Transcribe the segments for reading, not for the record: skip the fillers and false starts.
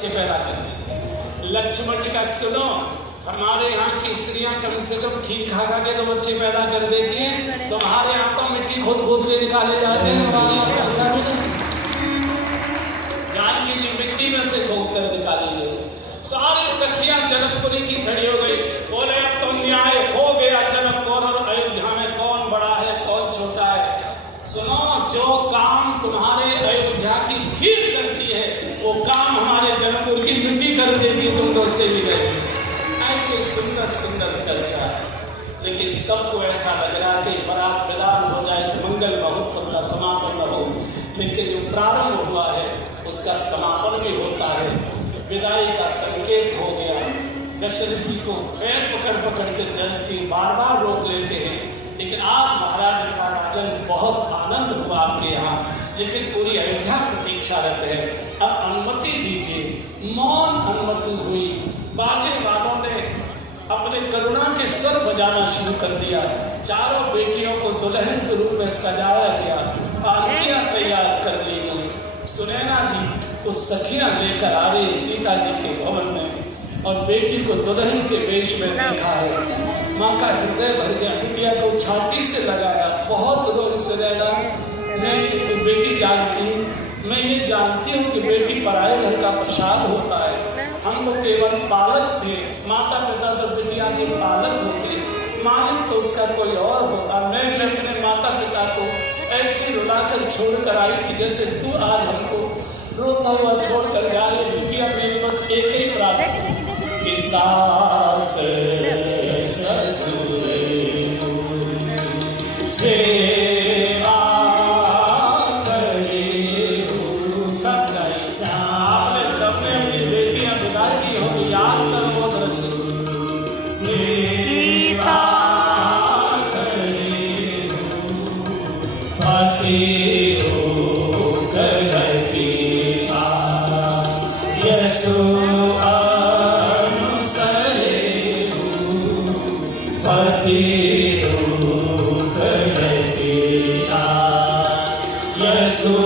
बच्चे पैदा कर दिए। लक्ष्मण जी का सुनो, हमारे यहाँ की स्त्रियां कम से कम खीर खा खा के तो बच्चे पैदा कर देती हैं, तुम्हारे यहाँ तो मिट्टी खोद खोद के निकाले जाते हैं। हमारे यहाँ तो ऐसा नहीं, जानकी जी मिट्टी में से खोद कर निकाली गई। सारी सखियां जनकपुरी की खड़ी हो गई, बोले अब तो न्याय हो गया, जनकपुर और अयोध्या में कौन बड़ा है कौन छोटा है। सुनो, जो काम तुम्हारे अयोध्या की खीर करती है वो काम हमारे जनकपुर की मिट्टी कर देती है, तुम तो उससे भी गए। ऐसे सुंदर सुंदर चर्चा, लेकिन सबको ऐसा लग रहा कि बरात विदान हो जाए, इस मंगल महोत्सव का समापन न हो, लेकिन जो प्रारंभ हुआ है उसका समापन भी होता है। विदाई का संकेत हो गया। दशरथ जी को पैर पकड़ पकड़ के जनक जी बार बार रोक लेते हैं, लेकिन आज महाराज का राजन बहुत आनंद हुआ आपके यहाँ, लेकिन पूरी अयोध्या प्रतीक्षारत है। अब अनुमति दीजिए। मौन अनुमति हुई। बाजे वालों ने अपने करुणा के स्वर बजाना शुरू कर दिया। चारों बेटियों को दुल्हन के रूप में सजाया गया, पालकियां तैयार कर ली गई। सुनैना जी को सखियां लेकर आ रही सीता जी के भवन में, और बेटी को दुल्हन के वेश में देखा है। माँ का हृदय भर गया, बिटिया को छाती से लगाया, बहुत रोग सुनैना। मैं बेटी जानती, मैं ये जानती हूँ कि बेटी पराये घर का प्रसाद होता है। हम तो केवल पालक थे, माता पिता तो बिटिया के पालक होते, मालिक तो उसका कोई और होता। मैं भी अपने माता पिता को ऐसे रुलाकर छोड़ कर आई थी जैसे तू आज हमको रोता हुआ छोड़ कर जा रही। बिटिया मेरी बस एक ही प्रार्थना कि सास ससुर सेवा करे हो। सब गाई आपने सबने अपनी बेटियां विदा की हो, याद करो वो दृश्य। सेवा करे हो पति हो कड़की यसो अनुसरे हो पति हो कड़की यसो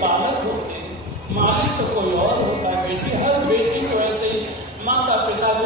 पालक होते, मालिक तो कोई और होता। बेटी हर बेटी को ऐसे ही माता पिता को